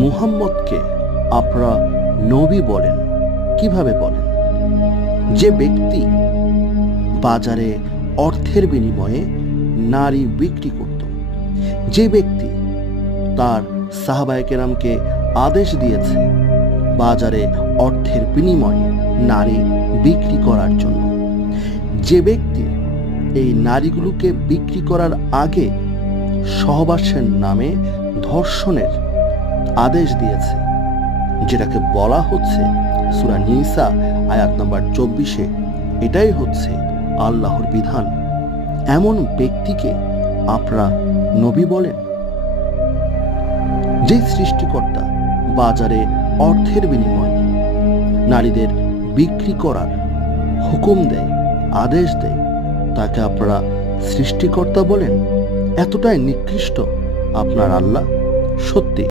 মুহাম্মদকে আপনারা নবী বলেন, কিভাবে বলেন? যে ব্যক্তি বাজারে অর্থের বিনিময়ে নারী বিক্রি করত, যে ব্যক্তি তার সাহাবায়ে কেরামকে আদেশ দিয়েছে বাজারে অর্থের বিনিময়ে নারী বিক্রি করার জন্য, যে ব্যক্তি এই নারীগুলোকে বিক্রি করার আগে সহবাসের নামে ধর্ষণের আদেশ দিয়েছে, যেটাকে বলা হচ্ছে সূরা নিসা আয়াত নাম্বার 24, এটাই হচ্ছে আল্লাহর বিধান। এমন ব্যক্তিকে আপনারা নবী বলেন? যে সৃষ্টিকর্তা বাজারে অর্থের বিনিময়ে নারীদের বিক্রি করার হুকুম দেয়, আদেশ দেয়, তাকে আপনারা সৃষ্টিকর্তা বলেন? এতটাই নিকৃষ্ট আপনার আল্লাহ? সত্যি